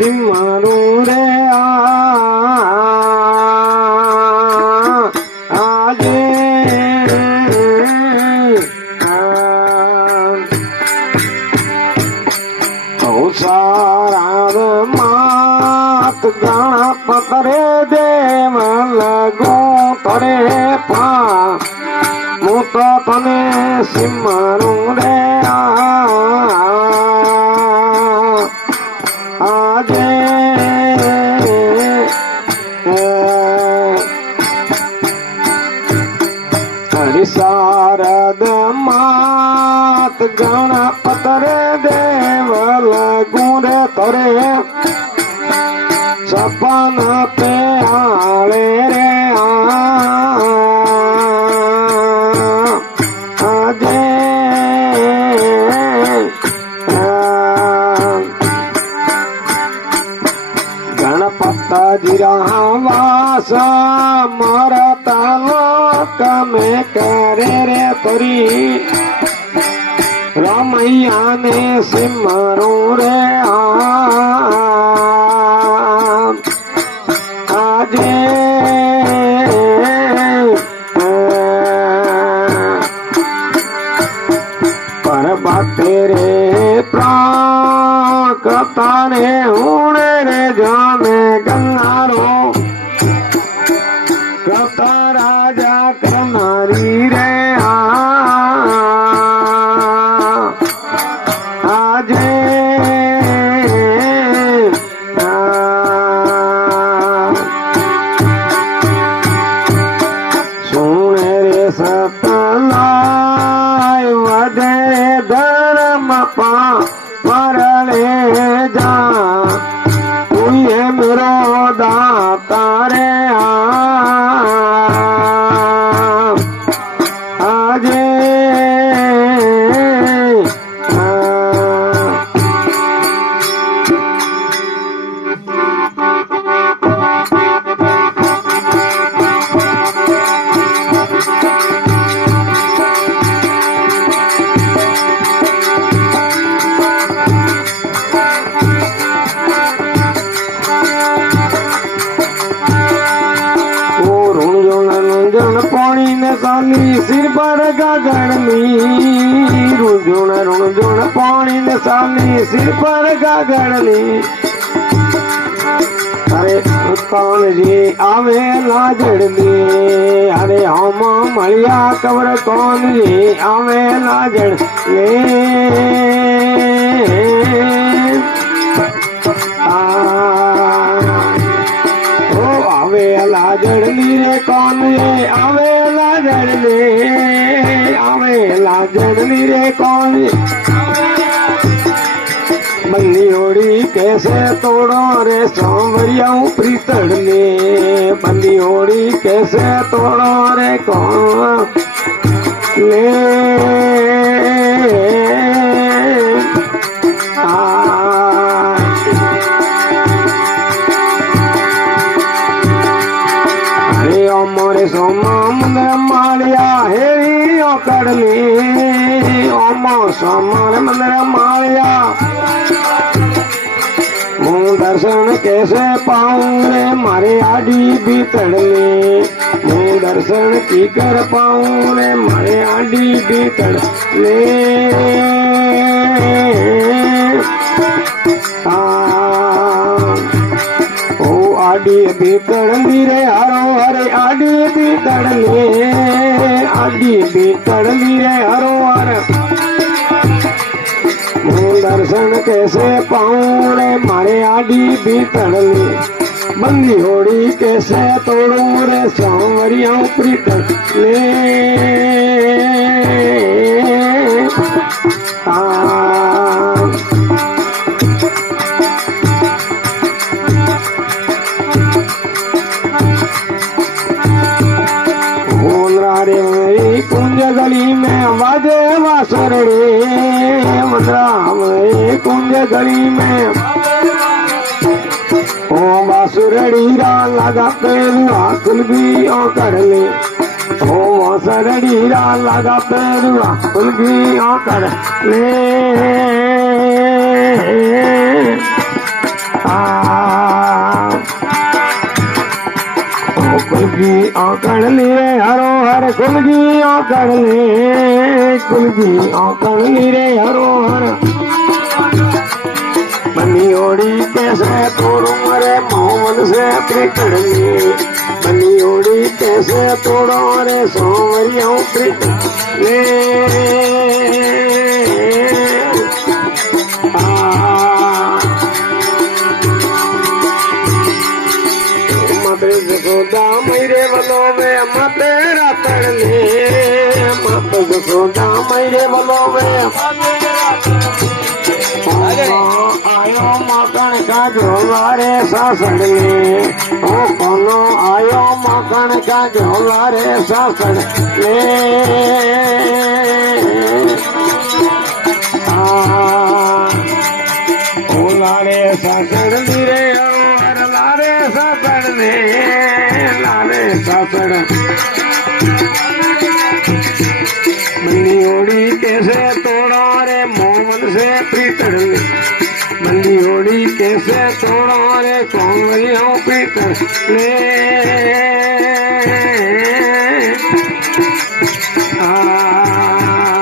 सिमरू रे आजे साराद मात गणपत रे देव लगू तरे पा मु तो तने सिमरू रे आजे हरि शारद मात गणपत रे देव लगू रे तोरे सपन पे आले रे आजे गणपत जिरा वास मरता लोक में करे रे तोरी रामैया ने सिमरू रे आजे पर बाटे रे प्राण कथा ने हुणे रे जाने गंगारो कथा राजा करनारी रे परले जा तू ये मेरो दाता रे आजे पानी ने साली सिर पर गगड़नी रुझुण रुझुण पानी ने साली सिर पर गगड़नी अरे कौन जी आवे लाजड़नी अरे हम मलिया कबर कौन जी आवे लाजड़नी आवे लाजड़नी रे कौन ये आवे लाजड़नी रे कौन बंदी होड़ी कैसे तोड़ो रे सांवरिया प्रीतड़ने बंदी होड़ी कैसे तोड़ो रे कौन ले मोरे सोमा मंदिर मालिया हेरी करली ओमो सोमर मंदिर मालिया मुँह दर्शन कैसे पाऊं रे मारे आडी भी तड़ले मुँह दर्शन की कर पाऊं रे मारे आडी भी तड़ले आडी भी तड़ली रे हरो हरे आडी भी तड़ले आडी भी तड़ली रे हरो हर मुँह दर्शन कैसे पाऊं रे मारे आडी भी तड़ले बंदी होड़ी कैसे तोड़ू रे सांवरिया प्रीतड़ले कुंज गली में बाजे वासुरड़ी मदरा में कुंज गली में ओ वासुरड़ी रा लगा पेरुआ कुलबी ओ कर ले ओ वासुरड़ी रा लगा पेरुआ कुलबी ओ कर ले कुलगी औकड़ लिए हरो हर कुलगी औकड़ ले कुलगी औकड़ ली रे हरो हर बनी ओड़ी कैसे तोड़ू रे मोहम्मद से प्रीतड़ ले बनी ओड़ी कैसे तोड़ो रे सोमरिया प्रीतड़ ले जसोदा मेरे बलो में मत रातड़ ले मत जसोदा मेरे बलो में आयो मकन का झोलारे सासड़ ले ओ कोनो आयो मकन का झोलारे सासड़ ले लारे सासड़ ली रे लारे सासड़ ने लारे सासड़ बंदी ओड़ी कैसे तोड़ा रे मोहम्मद से प्रीतड़ ले बंदी ओड़ी कैसे तोड़ा रे कोमलिया प्रीतड़ ले आ